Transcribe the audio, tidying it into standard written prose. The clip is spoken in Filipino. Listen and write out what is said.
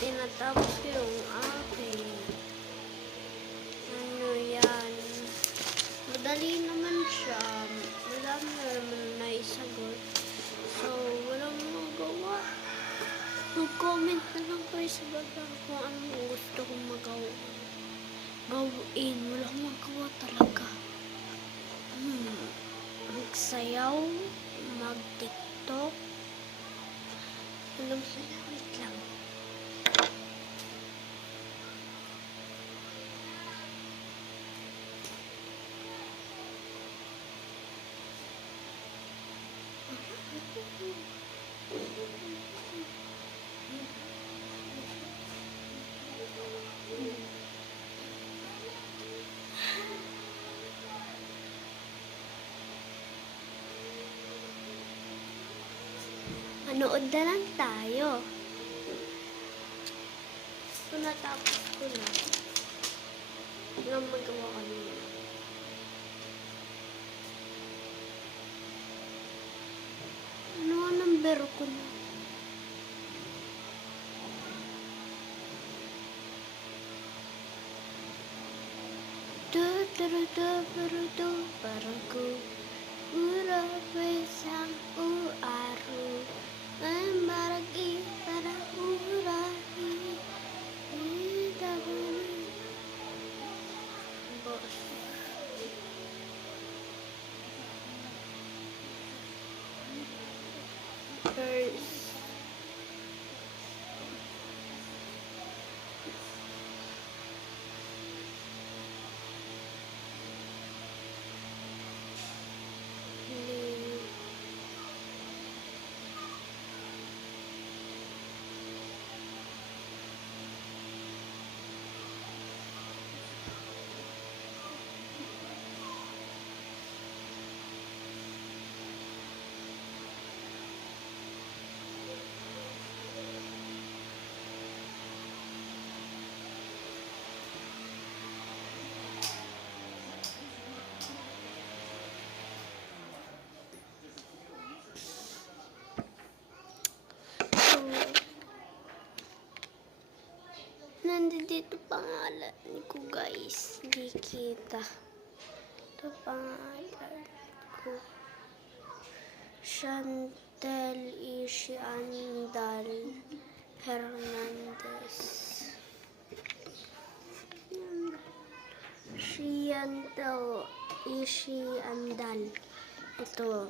tinatapos ko yung aking ano yan. Madali naman siya. Madami na naman na isagot. So, walang magawa. Mag-comment na lang kayo sa baba kung anong gusto kong gawin. Walang magawa talaga. Magsayaw, mag-tiktok. Walang wait lang. Manood na lang tayo. So, natapos ko na. Walang magawa kanina. Ano ang number ko na? Parang ko ura besang uaru maragi para urahi bos first nandito pangalan ko guys, hindi kita. Ito pangalan ko, Chantel Ishi Andal Hernandez. Chantel Ishi Andal. Ito.